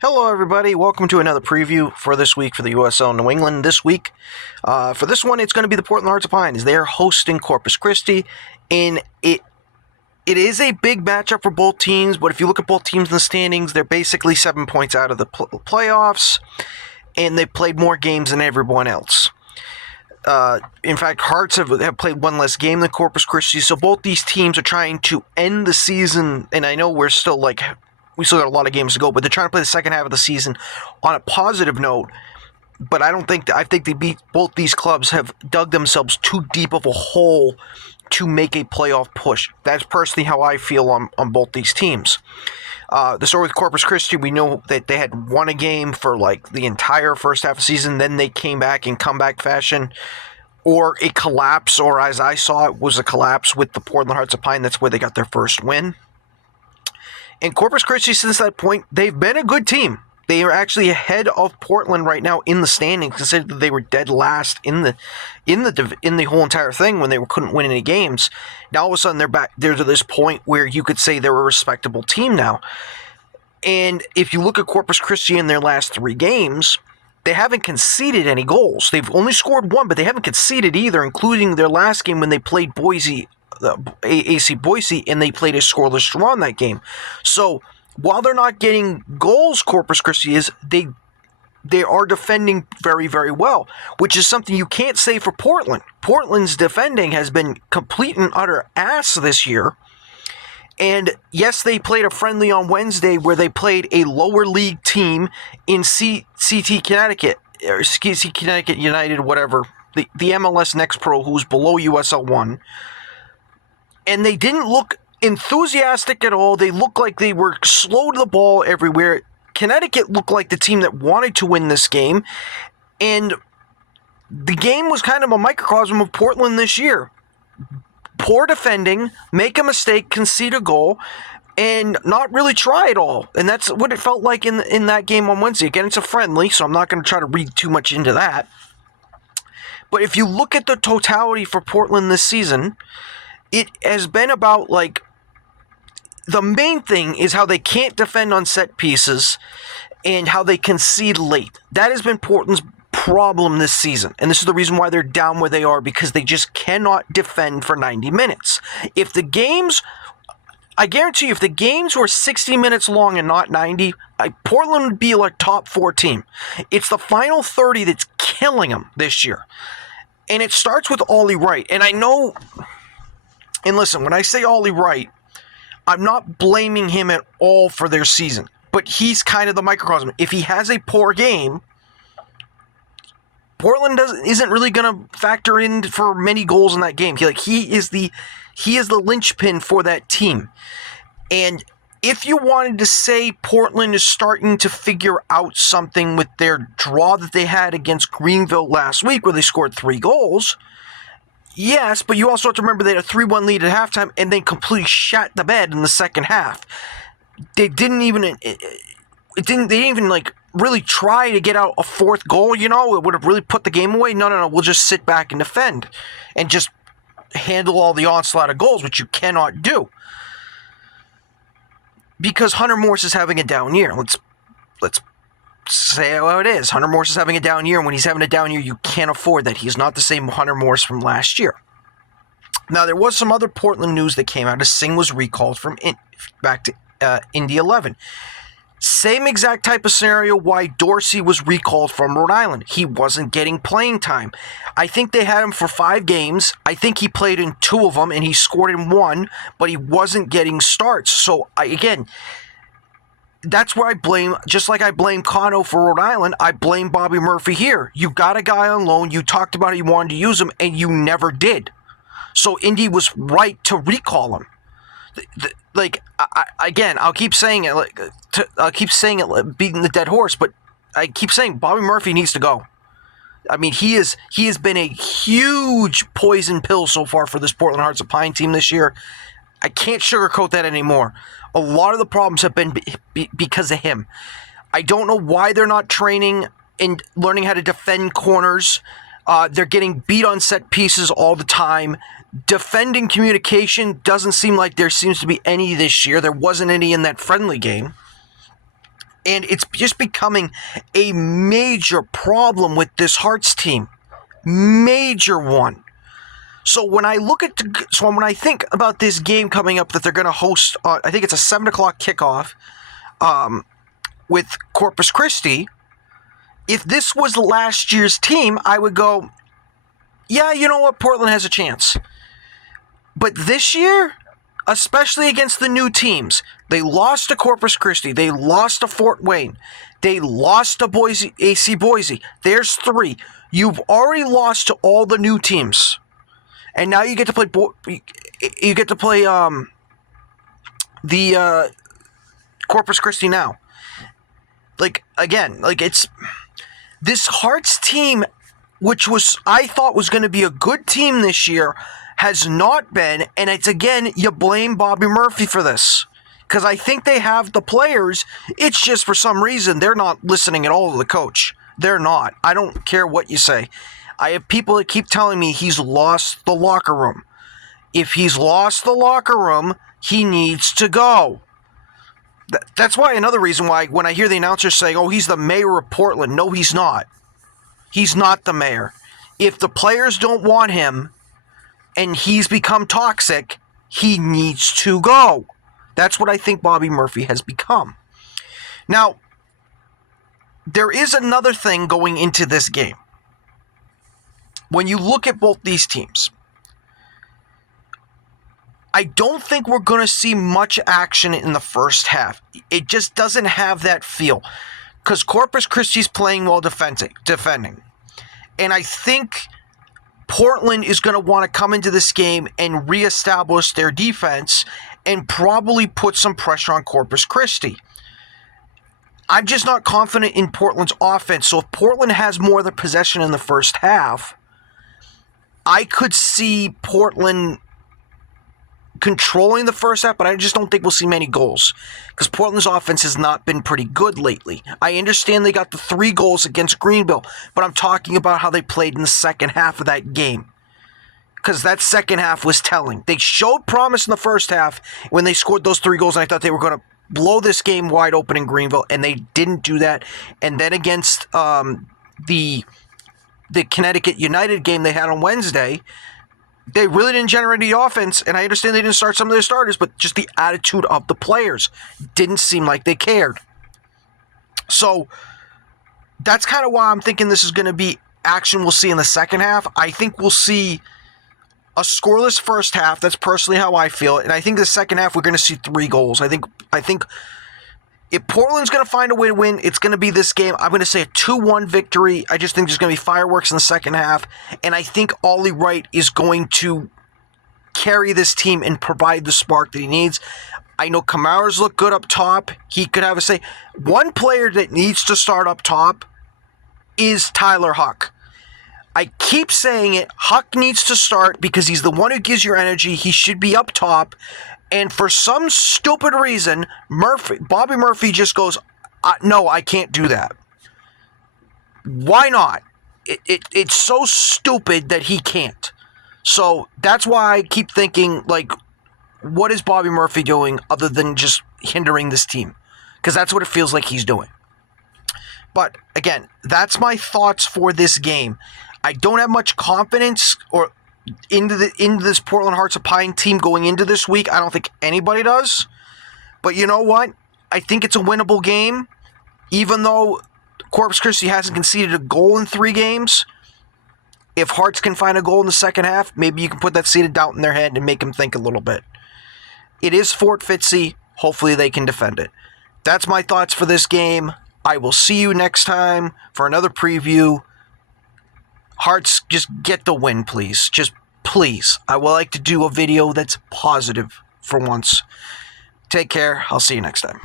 Hello, everybody. Welcome to another preview for this week for the USL New England. This week, for this one, it's going to be the Portland Hearts of Pines. They're hosting Corpus Christi, and it is a big matchup for both teams. But if you look at both teams in the standings, they're basically 7 points out of the playoffs, and they played more games than everyone else. In fact, Hearts have played one less game than Corpus Christi, so both these teams are trying to end the season, and I know we still got a lot of games to go, but they're trying to play the second half of the season on a positive note. But I think both these clubs have dug themselves too deep of a hole to make a playoff push. That's personally how I feel on both these teams. The story with Corpus Christi, we know that they had won a game for the entire first half of the season, then they came back in comeback fashion, or a collapse, or as I saw it, was a collapse with the Portland Hearts of Pine. That's where they got their first win. And Corpus Christi, since that point, they've been a good team. They are actually ahead of Portland right now in the standings, considering that they were dead last in the whole entire thing when they couldn't win any games. Now all of a sudden they're back there to this point where you could say they're a respectable team now. And if you look at Corpus Christi in their last 3 games, they haven't conceded any goals. They've only scored 1, but they haven't conceded either, including their last game when they played Boise. AC Boise, and they played a scoreless draw in that game. So while they're not getting goals, Corpus Christi is, they are defending very, very well, which is something you can't say for Portland. Portland's defending has been complete and utter ass this year. And yes, they played a friendly on Wednesday where they played a lower league team in CT Connecticut, or CT Connecticut United, whatever, the MLS Next Pro, who's below USL 1. And they didn't look enthusiastic at all. They looked like they were slow to the ball everywhere. Connecticut looked like the team that wanted to win this game. And the game was kind of a microcosm of Portland this year. Poor defending, make a mistake, concede a goal, and not really try at all. And that's what it felt like in that game on Wednesday. Again, it's a friendly, so I'm not going to try to read too much into that. But if you look at the totality for Portland this season, it has been about, the main thing is how they can't defend on set pieces and how they concede late. That has been Portland's problem this season. And this is the reason why they're down where they are, because they just cannot defend for 90 minutes. I guarantee you, if the games were 60 minutes long and not 90, Portland would be a top 4 team. It's the final 30 that's killing them this year. And it starts with Ollie Wright. And I know... And listen, when I say Ollie Wright, I'm not blaming him at all for their season, but he's kind of the microcosm. If he has a poor game, Portland isn't really going to factor in for many goals in that game. He is the linchpin for that team. And if you wanted to say Portland is starting to figure out something with their draw that they had against Greenville last week, where they scored 3 goals. Yes, but you also have to remember they had a 3-1 lead at halftime and then completely shat the bed in the second half. They didn't even really try to get out a 4th goal, it would have really put the game away. No, we'll just sit back and defend and just handle all the onslaught of goals, which you cannot do. Because Hunter Morse is having a down year. Let's say how it is. Hunter Morse is having a down year, and when he's having a down year, you can't afford that. He's not the same Hunter Morse from last year. Now, there was some other Portland news that came out as Singh was recalled from back to Indy 11. Same exact type of scenario why Dorsey was recalled from Rhode Island. He wasn't getting playing time. I think they had him for 5 games. I think he played in 2 of them, and he scored in 1, but he wasn't getting starts. So, that's where I blame, just like I blame Cano for Rhode Island, I blame Bobby Murphy here. You got a guy on loan, you talked about it, you wanted to use him, and you never did. So Indy was right to recall him. I'll keep saying it, beating the dead horse, but I keep saying Bobby Murphy needs to go. I mean, he has been a huge poison pill so far for this Portland Hearts of Pine team this year. I can't sugarcoat that anymore. A lot of the problems have been because of him. I don't know why they're not training and learning how to defend corners. They're getting beat on set pieces all the time. Defending communication doesn't seem like there seems to be any this year. There wasn't any in that friendly game. And it's just becoming a major problem with this Hearts team. Major one. So when I think about this game coming up that they're going to host, I think it's a 7 o'clock kickoff with Corpus Christi. If this was last year's team, I would go, yeah, you know what, Portland has a chance. But this year, especially against the new teams, they lost to Corpus Christi, they lost to Fort Wayne, they lost to Boise, AC Boise. There's 3. You've already lost to all the new teams, and now you get to play. The Corpus Christi now. It's this Hearts team, which I thought was going to be a good team this year, has not been, and it's again, you blame Bobby Murphy for this. Because I think they have the players, it's just for some reason they're not listening at all to the coach. They're not. I don't care what you say. I have people that keep telling me he's lost the locker room. If he's lost the locker room, he needs to go. That's why another reason why when I hear the announcers saying, oh, he's the mayor of Portland. No, he's not. He's not the mayor. If the players don't want him and he's become toxic, he needs to go. That's what I think Bobby Murphy has become. Now, there is another thing going into this game. When you look at both these teams, I don't think we're going to see much action in the first half. It just doesn't have that feel. Because Corpus Christi's playing well defending. And I think Portland is going to want to come into this game and reestablish their defense and probably put some pressure on Corpus Christi. I'm just not confident in Portland's offense. So if Portland has more of the possession in the first half, I could see Portland controlling the first half, but I just don't think we'll see many goals because Portland's offense has not been pretty good lately. I understand they got the 3 goals against Greenville, but I'm talking about how they played in the second half of that game because that second half was telling. They showed promise in the first half when they scored those 3 goals, and I thought they were going to blow this game wide open in Greenville, and they didn't do that. And then against the Connecticut United game they had on Wednesday, they really didn't generate any offense, and I understand they didn't start some of their starters, but just the attitude of the players didn't seem like they cared. So that's kind of why I'm thinking this is going to be action we'll see in the second half. I think we'll see a scoreless first half. That's personally how I feel, and I think the second half we're going to see 3 goals. I think if Portland's going to find a way to win, it's going to be this game. I'm going to say a 2-1 victory. I just think there's going to be fireworks in the second half. And I think Ollie Wright is going to carry this team and provide the spark that he needs. I know Kamara's look good up top. He could have a say. One player that needs to start up top is Tyler Huck. I keep saying it. Huck needs to start because he's the one who gives you energy. He should be up top. And for some stupid reason, Bobby Murphy just goes, no, I can't do that. Why not? It's so stupid that he can't. So that's why I keep thinking, what is Bobby Murphy doing other than just hindering this team? Because that's what it feels like he's doing. But again, that's my thoughts for this game. I don't have much confidence into this Portland Hearts of Pine team going into this week. I don't think anybody does. But you know what? I think it's a winnable game. Even though Corpus Christi hasn't conceded a goal in 3 games, if Hearts can find a goal in the second half, maybe you can put that seed of doubt in their head and make them think a little bit. It is Fort Fitzy. Hopefully they can defend it. That's my thoughts for this game. I will see you next time for another preview. Hearts, just get the win, please. Just please. I would like to do a video that's positive for once. Take care. I'll see you next time.